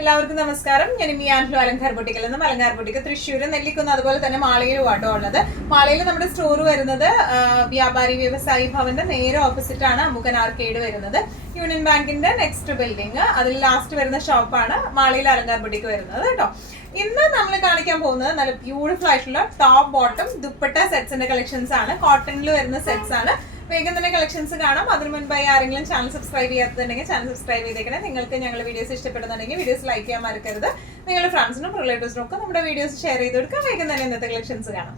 എല്ലാവർക്കും നമസ്കാരം. ഞാൻ മിയാൻഹ്ലു അലങ്കാർ ബൊട്ടിക്കിൽ നിന്നും അലങ്കാർ ബൊട്ടിക്ക് തൃശ്ശൂർ നെല്ലിക്കുന്ന് അതുപോലെ തന്നെ മാളയിലും ആട്ടോ ഉള്ളത്. മാളയിൽ നമ്മുടെ സ്റ്റോർ വരുന്നത് വ്യാപാരി വ്യവസായി ഭവന്റെ നേരെ ഓപ്പോസിറ്റ് ആണ് അമുക്കൻ ആർക്കേഡ് വരുന്നത്. യൂണിയൻ ബാങ്കിന്റെ നെക്സ്റ്റ് ബിൽഡിംഗ്, അതിൽ ലാസ്റ്റ് വരുന്ന ഷോപ്പാണ് മാളയിൽ അലങ്കാർ ബൊട്ടിക്ക് വരുന്നത് കേട്ടോ. ഇന്ന് നമ്മൾ കാണിക്കാൻ പോകുന്നത് നല്ല ബ്യൂട്ടിഫുൾ ആയിട്ടുള്ള ടോപ്പ് ബോട്ടം ദുപ്പട്ട സെറ്റ്സിന്റെ കളക്ഷൻസ് ആണ്. കോട്ടണിൽ വരുന്ന സെറ്റ്സ് ആണ്. വേഗം തന്നെ കളക്ഷൻസ് കാണാം. അതിന് മുൻപായി ആരെങ്കിലും ചാനൽ സബ്സ്ക്രൈബ് ചെയ്യാത്തതുണ്ടെങ്കിൽ ചാനൽ സബ്സ്ക്രൈബ് ചെയ്തേക്കണേ. നിങ്ങൾക്ക് ഞങ്ങളുടെ വീഡിയോസ് ഇഷ്ടപ്പെടുന്നുണ്ടെങ്കിൽ വീഡിയോസ് ലൈക്ക് ചെയ്യാൻ മറക്കരുത്. നിങ്ങളുടെ ഫ്രണ്ട്സിനും റിലേറ്റീവ്സിനും ഒക്കെ നമ്മുടെ വീഡിയോസ് ഷെയർ ചെയ്ത് കൊടുക്കാം. വേഗം തന്നെ ഇന്നത്തെ കളക്ഷൻസ് കാണാം.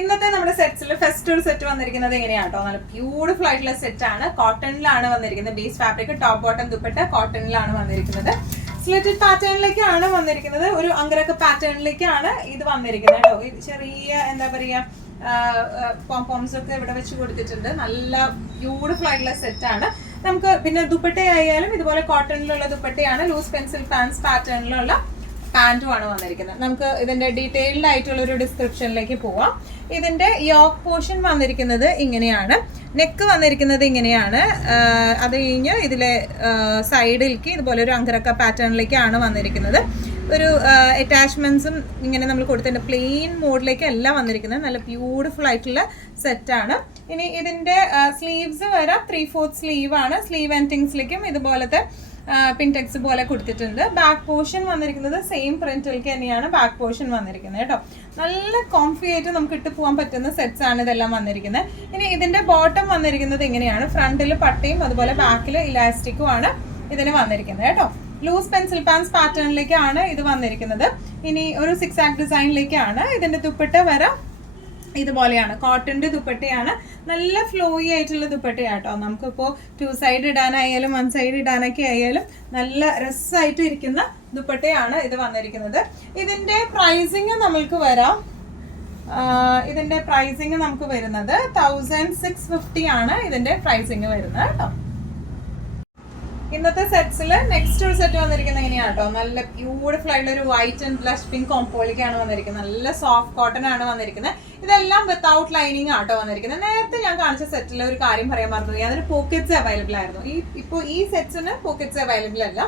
ഇന്നത്തെ നമ്മുടെ സെറ്റ്സിൽ ഫസ്റ്റ് ഒരു സെറ്റ് വന്നിരിക്കുന്നത് എങ്ങനെയാട്ടോ, നല്ല ബ്യൂട്ടിഫുൾ ആയിട്ടുള്ള സെറ്റ് ആണ്. കോട്ടണിലാണ് വന്നിരിക്കുന്നത്. Base fabric top bottom dupatta കോട്ടണിലാണ് വന്നിരിക്കുന്നത്. സ്ലിറ്റഡ് പാറ്റേണിലേക്കാണ് വന്നിരിക്കുന്നത്. ഒരു അങ്കരക്ക പാറ്റേണിലേക്കാണ് ഇത് വന്നിരിക്കുന്നത് കേട്ടോ. ചെറിയ എന്താ പറയാ പോംപോംസ് ഒക്കെ ഇവിടെ വെച്ച് കൊടുത്തിട്ടുണ്ട്. നല്ല ബ്യൂട്ടിഫുൾ ആയിട്ടുള്ള സെറ്റ് ആണ്. നമുക്ക് പിന്നെ ദുപ്പട്ടയായാലും ഇതുപോലെ കോട്ടണിലുള്ള ദുപ്പട്ടയാണ്. ലൂസ് പെൻസിൽ പാൻസ് പാറ്റേണിലുള്ള പാൻറ്റുമാണ് വന്നിരിക്കുന്നത്. നമുക്ക് ഇതിന്റെ ഡീറ്റെയിൽഡ് ആയിട്ടുള്ള ഒരു ഡിസ്ക്രിപ്ഷനിലേക്ക് പോവാം. ഇതിന്റെ യോക്ക് പോർഷൻ വന്നിരിക്കുന്നത് ഇങ്ങനെയാണ്. നെക്ക് വന്നിരിക്കുന്നത് ഇങ്ങനെയാണ്. അത് കഴിഞ്ഞ് ഇതിലെ സൈഡിലേക്ക് ഇതുപോലെ ഒരു അങ്കരക്ക പാറ്റേണിലേക്കാണ് വന്നിരിക്കുന്നത്. ഒരു അറ്റാച്ച്മെന്റ്സും ഇങ്ങനെ നമ്മൾ കൊടുത്തിട്ടുണ്ട്. പ്ലെയിൻ മോഡിലേക്ക് എല്ലാം വന്നിരിക്കുന്നത്. നല്ല ബ്യൂട്ടിഫുൾ ആയിട്ടുള്ള സെറ്റാണ്. ഇനി ഇതിന്റെ സ്ലീവ്സ് വരാം 3/4 സ്ലീവ് ആണ്. സ്ലീവ് എൻഡിങ്സിലേക്കും ഇതുപോലത്തെ പിൻടെക്സ് പോലെ കൊടുത്തിട്ടുണ്ട്. ബാക്ക് പോർഷൻ വന്നിരിക്കുന്നത് സെയിം പ്രിന്റിലേക്ക് തന്നെയാണ് ബാക്ക് പോർഷൻ വന്നിരിക്കുന്നത് കേട്ടോ. നല്ല കോംഫി ആയിട്ട് നമുക്ക് ഇട്ട് പോകാൻ പറ്റുന്ന സെറ്റ്സ് ആണ് ഇതെല്ലാം വന്നിരിക്കുന്നത്. ഇനി ഇതിന്റെ ബോട്ടം വന്നിരിക്കുന്നത് ഇങ്ങനെയാണ്. ഫ്രണ്ടിൽ പട്ടയും അതുപോലെ ബാക്കിൽ ഇലാസ്റ്റിക്കും ആണ് ഇതിന് വന്നിരിക്കുന്നത് കേട്ടോ. ലൂസ് പെൻസിൽ പാൻസ് പാറ്റേണിലേക്കാണ് ഇത് വന്നിരിക്കുന്നത്. ഇനി ഒരു 6 ആക്ട് ഡിസൈനിലേക്കാണ്. ഇതിന്റെ ദുപ്പട്ട വരാം ഇതുപോലെയാണ്. കോട്ടന്റെ ദുപ്പട്ടയാണ്. നല്ല ഫ്ലോയി ആയിട്ടുള്ള ദുപ്പട്ടയാട്ടോ. നമുക്കിപ്പോൾ 2 സൈഡ് ഇടാനായാലും 1 സൈഡ് ഇടാനൊക്കെ ആയാലും നല്ല രസമായിട്ട് ഇരിക്കുന്ന ദുപ്പട്ടയാണ് ഇത് വന്നിരിക്കുന്നത്. ഇതിന്റെ പ്രൈസിങ് നമുക്ക് വരാം. ഇതിന്റെ പ്രൈസിങ് നമുക്ക് വരുന്നത് 1650 ആണ് ഇതിന്റെ പ്രൈസിങ് വരുന്നത് കേട്ടോ. ഇന്നത്തെ സെറ്റ്സിൽ നെക്സ്റ്റ് ഒരു സെറ്റ് വന്നിരിക്കുന്നത് എങ്ങനെയാണ് കേട്ടോ. നല്ല ബ്യൂട്ടിഫുൾ ആയിട്ടുള്ള ഒരു വൈറ്റ് ആൻഡ് ബ്ലഷ് പിങ്ക് കോംപോളിക്കാണ് വന്നിരിക്കുന്നത്. നല്ല സോഫ്റ്റ് കോട്ടൺ ആണ് വന്നിരിക്കുന്നത്. ഇതെല്ലാം വിത്തൗട്ട് ലൈനിങ് ആട്ടോ വന്നിരിക്കുന്നത്. നേരത്തെ ഞാൻ കാണിച്ച സെറ്റിൽ ഒരു കാര്യം പറയാൻ മറന്നു. അതിന് പോക്കറ്റ്സ് അവൈലബിൾ ആയിരുന്നു. ഇപ്പോൾ ഈ സെറ്റ്സിന് പോക്കറ്റ്സ് അവൈലബിൾ അല്ല.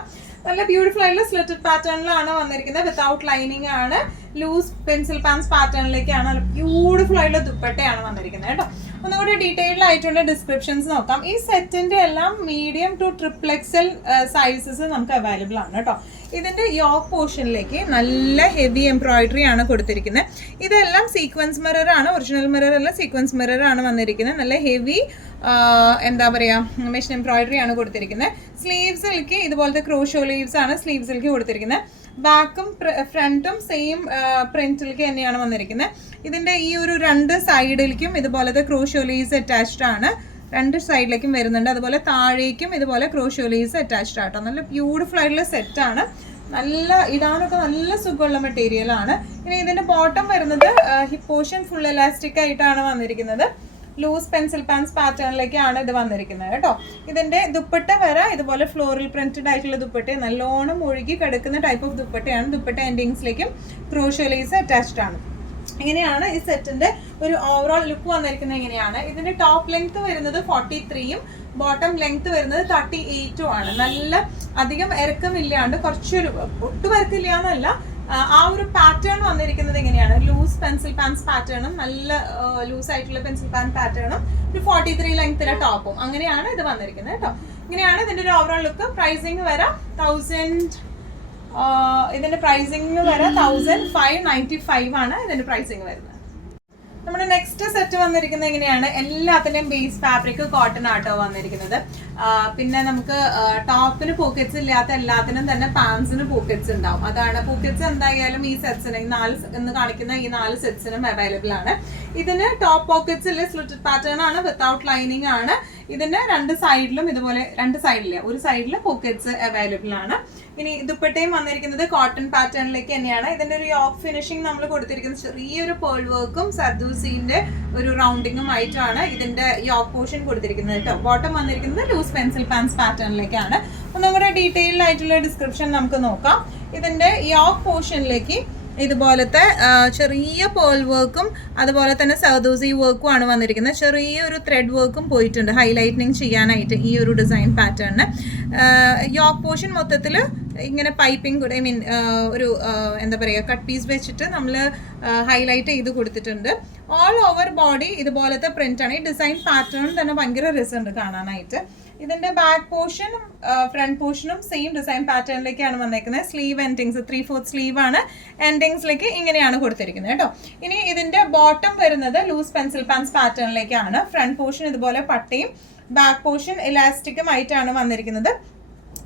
നല്ല ബ്യൂട്ടിഫുൾ ആയിട്ടുള്ള സ്ലിറ്റഡ് പാറ്റേണിലാണ് വന്നിരിക്കുന്നത്. വിത്തൗട്ട് ലൈനിങ് ആണ്. ലൂസ് പെൻസിൽ പാൻസ് പാറ്റേണിലേക്കാണ്. നല്ല ബ്യൂട്ടിഫുൾ ആയിട്ടുള്ള ദുപ്പട്ടയാണ് വന്നിരിക്കുന്നത് കേട്ടോ. ഒന്നുകൂടി ഡീറ്റെയിൽഡ് ആയിട്ടുള്ള ഡിസ്ക്രിപ്ഷൻസ് നോക്കാം. ഈ സെറ്റിന്റെ എല്ലാം മീഡിയം ടു XXL സൈസസ് നമുക്ക് അവൈലബിൾ ആണ് കേട്ടോ. ഇതിന്റെ യോക്ക് പോർഷനിലേക്ക് നല്ല ഹെവി എംബ്രോയിഡറി ആണ് കൊടുത്തിരിക്കുന്നത്. ഇതെല്ലാം സീക്വൻസ് മിറർ ആണ്. ഒറിജിനൽ മിറർ അല്ല, സീക്വൻസ് മിറർ ആണ് വന്നിരിക്കുന്നത്. നല്ല ഹെവി എന്താ പറയാ മെഷീൻ എംബ്രോയിഡറി ആണ് കൊടുത്തിരിക്കുന്നത്. സ്ലീവ്സിലേക്ക് ഇതുപോലത്തെ ക്രോഷോ ലീവ്സ് ആണ് സ്ലീവ്സിലേക്ക് കൊടുത്തിരിക്കുന്നത്. ബാക്കും ഫ്രണ്ടും സെയിം പ്രിന്റിലേക്ക് തന്നെയാണ് വന്നിരിക്കുന്നത്. ഇതിന്റെ ഈ ഒരു 2 സൈഡിലേക്കും ഇതുപോലത്തെ ക്രോഷോ ലീവ്സ് അറ്റാച്ച്ഡ് ആണ്. 2 സൈഡിലേക്കും വരുന്നുണ്ട്. അതുപോലെ താഴേക്കും ഇതുപോലെ ക്രോഷോ ലീവ്സ് അറ്റാച്ച്ഡ് ആട്ടോ. നല്ല ബ്യൂട്ടിഫുൾ ആയിട്ടുള്ള സെറ്റ് ആണ്. നല്ല ഇടാനൊക്കെ നല്ല സുഖമുള്ള മെറ്റീരിയൽ ആണ്. ഇനി ഇതിന്റെ ബോട്ടം വരുന്നത് ഹിപ്പ് പോർഷൻ ഫുൾ എലാസ്റ്റിക് ആയിട്ടാണ് വന്നിരിക്കുന്നത്. ലൂസ് പെൻസിൽ പാൻസ് പാറ്റേണിലേക്കാണ് ഇത് വന്നിരിക്കുന്നത് കേട്ടോ. ഇതിന്റെ ദുപ്പട്ട വരാം ഇതുപോലെ ഫ്ലോറൽ പ്രിന്റഡ് ആയിട്ടുള്ള ദുപ്പട്ട. നല്ലോണം ഒഴുകി കിടക്കുന്ന ടൈപ്പ് ഓഫ് ദുപ്പട്ടയാണ്. ദുപ്പട്ട എൻഡിങ്സിലേക്കും ക്രോഷോ ലേസ് അറ്റാച്ച്ഡ് ആണ്. ഇങ്ങനെയാണ് ഈ സെറ്റിന്റെ ഒരു ഓവറോൾ ലുക്ക് വന്നിരിക്കുന്നത്. ഇങ്ങനെയാണ്. ഇതിന്റെ ടോപ്പ് ലെങ്ത് വരുന്നത് 43ഉം ബോട്ടം ലെങ്ത് വരുന്നത് 38ഉം ആണ്. നല്ല അധികം ഇറക്കമില്ലാണ്ട് കുറച്ചൊരു ഒട്ടും ഇറക്കില്ല എന്നല്ല, ആ ഒരു പാറ്റേൺ വന്നിരിക്കുന്നത് എങ്ങനെയാണ്. ലൂസ് പെൻസിൽ പാൻസ് പാറ്റേണും നല്ല ലൂസ് ആയിട്ടുള്ള പെൻസിൽ പാൻ പാറ്റേണും ഒരു 43 ലെങ്ത്തിലെ ടോപ്പും അങ്ങനെയാണ് ഇത് വന്നിരിക്കുന്നത് കേട്ടോ. ഇങ്ങനെയാണ് ഇതിന്റെ ഒരു ഓവറോൾ ലുക്ക്. പ്രൈസിങ് വരാം 1595 ആണ് ഇതിന്റെ പ്രൈസിങ് വരുന്നത്. നമ്മുടെ നെക്സ്റ്റ് സെറ്റ് വന്നിരിക്കുന്നത് എങ്ങനെയാണ്. എല്ലാത്തിന്റെയും ബേസ് ഫാബ്രിക് കോട്ടൺ ആട്ടോ വന്നിരിക്കുന്നത്. പിന്നെ നമുക്ക് ടോപ്പിന് പോക്കറ്റ്സ് ഇല്ലാത്ത എല്ലാത്തിനും തന്നെ പാൻസിന് പോക്കറ്റ്സ് ഉണ്ടാവും. അതാണ് പോക്കറ്റ്സ് എന്തായാലും ഈ സെറ്റ്സിന് എന്ന് കാണിക്കുന്ന ഈ 4 സെറ്റ്സിനും അവൈലബിൾ ആണ്. ഇതിന് ടോപ്പ് പോക്കറ്റ്സ് ഇല്ല, സ്ലിറ്റഡ് പാറ്റേൺ ആണ്, വിത്തൗട്ട് ലൈനിങ് ആണ്. ഇതിന് 2 സൈഡിലും ഇതുപോലെ 2 സൈഡിലെ ഒരു സൈഡിൽ പോക്കറ്റ്സ് അവൈലബിൾ ആണ്. ഇനി ദുപ്പട്ടയും വന്നിരിക്കുന്നത് കോട്ടൺ പാറ്റേണിലേക്ക് തന്നെയാണ്. ഇതിന്റെ ഒരു യോക്ക് ഫിനിഷിംഗ് നമ്മൾ കൊടുത്തിരിക്കുന്നത് ചെറിയൊരു പേൾ വർക്കും സർദൂസിന്റെ ഒരു റൗണ്ടിങ്ങും ആയിട്ടാണ് ഇതിന്റെ യോക്ക് പോർഷൻ കൊടുത്തിരിക്കുന്നത് കേട്ടോ. ബോട്ടം വന്നിരിക്കുന്നത് ലൂസ് പെൻസിൽ പാൻസ് പാറ്റേണിലേക്കാണ്. ഒന്നും കൂടെ ഡീറ്റെയിൽഡ് ആയിട്ടുള്ള ഡിസ്ക്രിപ്ഷൻ നമുക്ക് നോക്കാം. ഇതിന്റെ യോക്ക് പോർഷനിലേക്ക് ഇതുപോലത്തെ ചെറിയ പേൾ വർക്കും അതുപോലെ തന്നെ സർദൂസി വർക്കും ആണ് വന്നിരിക്കുന്നത്. ചെറിയൊരു ത്രെഡ് വർക്കും പോയിട്ടുണ്ട് ഹൈലൈറ്റനിങ് ചെയ്യാനായിട്ട് ഈ ഒരു ഡിസൈൻ പാറ്റേണിന്. യോക്ക് പോർഷൻ മൊത്തത്തിൽ ഇങ്ങനെ പൈപ്പിംഗ് കൂടെ ഐ മീൻ ഒരു എന്താ പറയുക കട്ട് പീസ് വെച്ചിട്ട് നമ്മൾ ഹൈലൈറ്റ് ചെയ്ത് കൊടുത്തിട്ടുണ്ട്. ഓൾ ഓവർ ബോഡി ഇതുപോലത്തെ പ്രിന്റ് ആണ്. ഈ ഡിസൈൻ പാറ്റേൺ തന്നെ ഭയങ്കര രസമുണ്ട് കാണാനായിട്ട്. ഇതിന്റെ ബാക്ക് പോർഷനും ഫ്രണ്ട് പോർഷനും സെയിം ഡിസൈൻ പാറ്റേണിലേക്കാണ് വന്നേക്കുന്നത്. സ്ലീവ് എൻഡിങ്സ് 3/4 സ്ലീവ് ആണ്. എൻഡിങ്സിലേക്ക് ഇങ്ങനെയാണ് കൊടുത്തിരിക്കുന്നത് കേട്ടോ. ഇനി ഇതിന്റെ ബോട്ടം വരുന്നത് ലൂസ് പെൻസിൽ പാൻസ് പാറ്റേണിലേക്കാണ്. ഫ്രണ്ട് പോർഷൻ ഇതുപോലെ പട്ടയും ബാക്ക് പോർഷൻ ഇലാസ്റ്റിക്കും ആയിട്ടാണ് വന്നിരിക്കുന്നത്.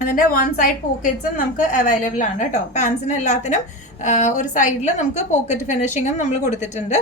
അതിന്റെ വൺ സൈഡ് പോക്കറ്റ്സും നമുക്ക് അവൈലബിൾ ആണ് കേട്ടോ. പാൻസിന് എല്ലാത്തിനും ഒരു സൈഡിൽ നമുക്ക് പോക്കറ്റ് ഫിനിഷിങ്ങും നമ്മൾ കൊടുത്തിട്ടുണ്ട്.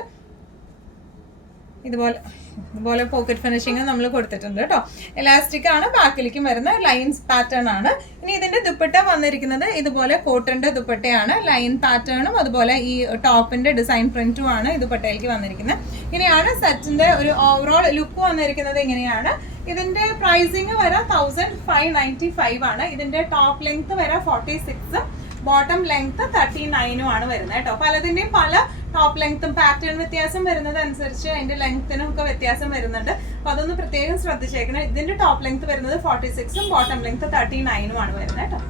ഇതുപോലെ പോക്കറ്റ് ഫിനിഷിങ് നമ്മൾ കൊടുത്തിട്ടുണ്ട് കേട്ടോ. എലാസ്റ്റിക് ആണ്, ബാക്കിലേക്കും വരുന്ന ലൈൻസ് പാറ്റേൺ ആണ്. ഇനി ഇതിന്റെ ദുപ്പട്ട വന്നിരിക്കുന്നത് ഇതുപോലെ കോട്ടന്റെ ദുപ്പട്ടയാണ്. ലൈൻ പാറ്റേണും അതുപോലെ ഈ ടോപ്പിന്റെ ഡിസൈൻ പ്രിന്റും ആണ് ഈ ദുപ്പട്ടയിലേക്ക് വന്നിരിക്കുന്നത്. ഇങ്ങനെയാണ് സെറ്റിന്റെ ഒരു ഓവറോൾ ലുക്ക് വന്നിരിക്കുന്നത്. ഇങ്ങനെയാണ് ഇതിന്റെ പ്രൈസിങ് വരാം 1595 ആണ്. ഇതിന്റെ ടോപ്പ് ലെങ്ത് വരാം 46, ബോട്ടം ലെങ്ത് 39 ആണ് വരുന്നത് കേട്ടോ. പലതിന്റെയും പല ടോപ്പ് ലെങ്ത്തും പാറ്റേൺ വ്യത്യാസം വരുന്നത് അനുസരിച്ച് അതിന്റെ ലെങ്ത്തിനും ഒക്കെ വ്യത്യാസം വരുന്നുണ്ട്. അപ്പൊ അതൊന്ന് പ്രത്യേകം ശ്രദ്ധിച്ചേക്കണം. ഇതിന്റെ ടോപ്പ് ലെങ്ത് വരുന്നത് 46ഉം ബോട്ടം ലെങ്ത് 39 ആണ് വരുന്നത് കേട്ടോ.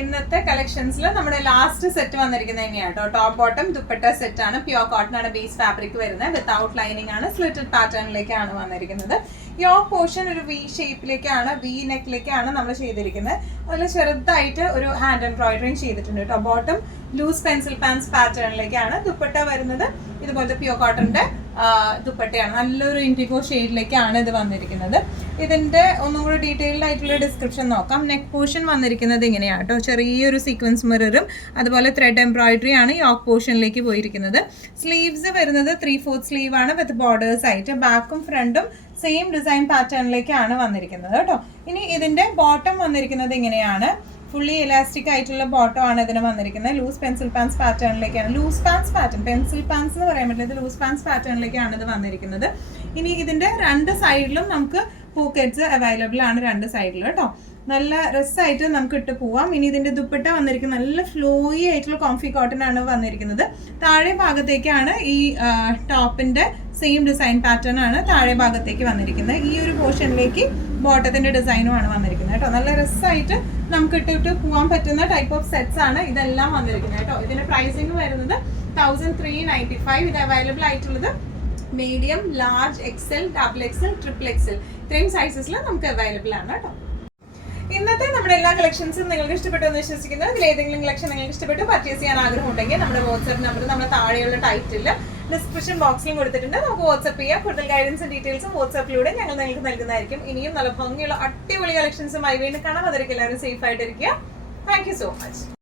ഇന്നത്തെ കളക്ഷൻസിൽ നമ്മുടെ ലാസ്റ്റ് സെറ്റ് വന്നിരിക്കുന്നത് തന്നെയാണ് കേട്ടോ. ടോപ്പ് ബോട്ടം ദുപ്പട്ട സെറ്റ് ആണ്. പ്യോർ കോട്ടൺ ആണ് ബേസ് ഫാബ്രിക് വരുന്നത്. വിത്തൗട്ട് ലൈനിങ് ആണ്. സ്ലിറ്റഡ് പാറ്റേണിലേക്കാണ് വന്നിരിക്കുന്നത്. യോക്ക് പോർഷൻ ഒരു വി ഷേപ്പിലേക്കാണ്, വി നെക്കിലേക്കാണ് നമ്മൾ ചെയ്തിരിക്കുന്നത്. അതിൽ ചെറുതായിട്ട് ഒരു ഹാൻഡ് എംബ്രോയിഡറിങ് ചെയ്തിട്ടുണ്ട് കേട്ടോ. ബോട്ടം ലൂസ് പെൻസിൽ പാൻസ് പാറ്റേണിലേക്കാണ്. ദുപ്പട്ട വരുന്നത് ഇതുപോലത്തെ പ്യോർ കോട്ടന്റെ ദുപ്പട്ടയാണ്. നല്ലൊരു ഇൻഡിഗോ ഷെയ്ഡിലേക്കാണ് ഇത് വന്നിരിക്കുന്നത്. ഇതിന്റെ ഒന്നും കൂടി ഡീറ്റെയിൽഡ് ആയിട്ടുള്ള ഡിസ്ക്രിപ്ഷൻ നോക്കാം. നെക്ക് പോർഷൻ വന്നിരിക്കുന്നത് ഇങ്ങനെയാണ് കേട്ടോ. ചെറിയൊരു സീക്വൻസ് മിററും അതുപോലെ ത്രെഡ് എംബ്രോയിഡറി ആണ് യോക്ക് പോർഷനിലേക്ക് പോയിരിക്കുന്നത്. സ്ലീവ്സ് വരുന്നത് 3/4 സ്ലീവ് ആണ് വിത്ത് ബോർഡേഴ്സ് ആയിട്ട്. ബാക്കും ഫ്രണ്ടും സെയിം ഡിസൈൻ പാറ്റേണിലേക്കാണ് വന്നിരിക്കുന്നത് കേട്ടോ. ഇനി ഇതിന്റെ ബോട്ടം വന്നിരിക്കുന്നത് ഇങ്ങനെയാണ്. ഫുള്ളി ഇലാസ്റ്റിക് ആയിട്ടുള്ള ബോട്ടം ആണ് ഇതിന് വന്നിരിക്കുന്നത്. ലൂസ് പെൻസിൽ പാൻസ് പാറ്റേണിലേക്കാണ്. Loose pants pattern, pencil pants എന്ന് പറയാൻ പറ്റില്ല, ഇത് ലൂസ് പാൻസ് പാറ്റേണിലേക്കാണ് ഇത് വന്നിരിക്കുന്നത്. ഇനി ഇതിന്റെ രണ്ട് സൈഡിലും നമുക്ക് പോക്കറ്റ്സ് അവൈലബിൾ ആണ്, രണ്ട് സൈഡിലും കേട്ടോ. നല്ല രസമായിട്ട് നമുക്ക് ഇട്ട് പോവാം. ഇനി ഇതിന്റെ ദുപ്പട്ട വന്നിരിക്കുന്നത് നല്ല ഫ്ലോയി ആയിട്ടുള്ള കോംഫി കോട്ടൺ ആണ് വന്നിരിക്കുന്നത്. താഴെ ഭാഗത്തേക്കാണ് ഈ ടോപ്പിന്റെ സെയിം ഡിസൈൻ പാറ്റേൺ ആണ് താഴെ ഭാഗത്തേക്ക് വന്നിരിക്കുന്നത്. ഈ ഒരു പോർഷനിലേക്ക് ബോട്ടത്തിന്റെ ഡിസൈനും ആണ് വന്നിരിക്കുന്നത് കേട്ടോ. നല്ല രസമായിട്ട് നമുക്ക് ഇട്ടിട്ട് പോകാൻ പറ്റുന്ന ടൈപ്പ് ഓഫ് സെറ്റ്സ് ആണ് ഇതെല്ലാം വന്നിരിക്കുന്നത് കേട്ടോ. ഇതിന്റെ പ്രൈസിങ് വരുന്നത് 1395. ഇത് അവൈലബിൾ ആയിട്ടുള്ളത് medium, large, XL, double XL, triple XL ഇത്രയും സൈസസിൽ നമുക്ക് അവൈലബിൾ ആണ് കേട്ടോ. ഇന്നത്തെ നമ്മുടെ എല്ലാ കളക്ഷൻസും നിങ്ങൾക്ക് ഇഷ്ടപ്പെട്ടു എന്ന് വിശ്വസിക്കുന്നു. ഇതിൽ ഏതെങ്കിലും കളക്ഷൻ നിങ്ങൾക്ക് ഇഷ്ടപ്പെട്ടു പർച്ചേസ് ചെയ്യാൻ ആഗ്രഹം ഉണ്ടെങ്കിൽ നമ്മുടെ വാട്സ്ആപ്പ് നമ്പർ നമ്മുടെ താഴെയുള്ള ടൈറ്റിൽ ഡിസ്ക്രിപ്ഷൻ ബോക്സിലും കൊടുത്തിട്ടുണ്ട്. നമുക്ക് വാട്സ്ആപ്പ് ചെയ്യാം. കൂടുതൽ ഗൈഡൻസും ഡീറ്റെയിൽസും വാട്സ്ആപ്പിലൂടെ ഞങ്ങൾ നിങ്ങൾക്ക് നൽകുന്നതായിരിക്കും. ഇനിയും നല്ല ഭംഗിയുള്ള അടിപൊളി കളക്ഷൻസുമായി വീണ്ടും കാണാം. അതിലേക്ക് എല്ലാവരും സേഫ് ആയിട്ടിരിക്കുക. Thank you so much.